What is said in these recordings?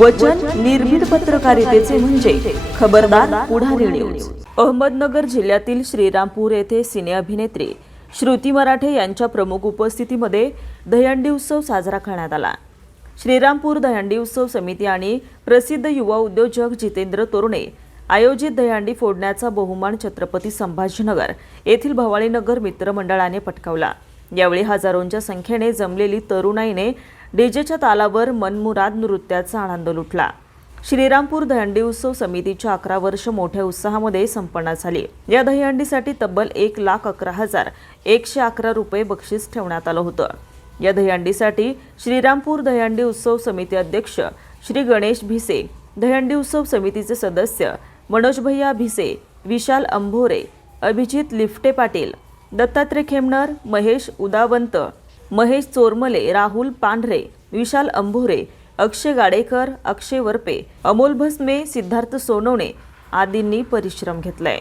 वचन निर्भीड पत्रकारितेचे म्हणजे खबरदार पुढारी न्यूज अहमदनगर जिल्ह्यातील श्रीरामपूर येथे सिने अभिनेत्री श्रुती मराठे यांच्या प्रमुख उपस्थितीमध्ये दहंडी उत्सव साजरा करण्यात आला. श्रीरामपूर दहंडी उत्सव समिती आणि प्रसिद्ध युवा उद्योजक जितेंद्र तोरणे आयोजित दहंडी फोडण्याचा बहुमान छत्रपती संभाजीनगर येथील भवाळीनगर मित्रमंडळाने पटकावला. यावेळी हजारोंच्या संख्येने जमलेली तरुणाईने डीजेच्या तालावर मनमुराद नृत्याचा आनंद लुटला. श्रीरामपूर दहंडी उत्सव समितीच्या अकरा वर्ष मोठ्या उत्साहामध्ये संपन्न झाली. या दहीहंडीसाठी तब्बल एक लाख अकरा हजार एकशे अकरा रुपये बक्षीस ठेवण्यात आलं होतं. या दहीहंडीसाठी श्रीरामपूर दहीहंडी उत्सव समिती अध्यक्ष श्री गणेश भिसे दहीहंडी उत्सव समितीचे सदस्य मनोज भैया भिसे विशाल अंभोरे अभिजित लिफ्टे पाटील दत्तात्रय खेमनर महेश उदावंत महेश चोरमले राहुल पांढरे विशाल अंभोरे अक्षय गाडेकर अक्षय वरपे अमोल भस्मे सिद्धार्थ सोनवणे आदींनी परिश्रम घेतलाय.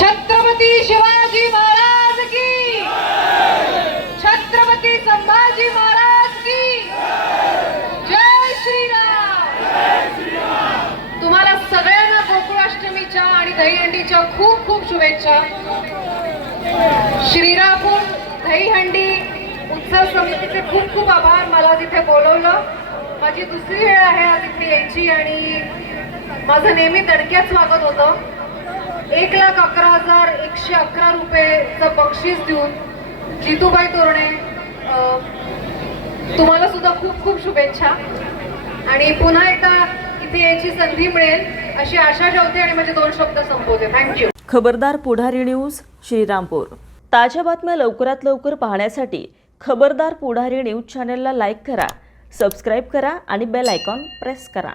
छत्रपती शिवाजी महाराज की छत्रपती संभाजी महाराज की जय श्रीराम! तुम्हाला सगळ्यांना गोकुळाष्टमीच्या आणि दहीहंडीच्या खूप खूप शुभेच्छा. श्रीरापूर दहीहंडी उत्सव समितीचे खूप खूप आभार. मला तिथे बोलवलं. माझी दुसरी वेळ आहे आज इथे यायची आणि माझं नेहमी दणक्यात स्वागत होतं. एक लाख अकरा हजार एकशे अकरा रुपयेचं बक्षीस देऊन जितूबाई तोरणे तुम्हाला सुद्धा खूप खूप शुभेच्छा. आणि पुन्हा एकदा इथे यायची संधी मिळेल अशी आशा ठेवते आणि माझे दोन शब्द संपवते. थँक्यू खबरदार पुढारी न्यूज श्रीरामपूर. ताज्या बातम्या लवकरात लवकर पाहण्यासाठी खबरदार पुढारी न्यूज चॅनलला लाईक करा सबस्क्राईब करा आणि बेल आयकॉन प्रेस करा.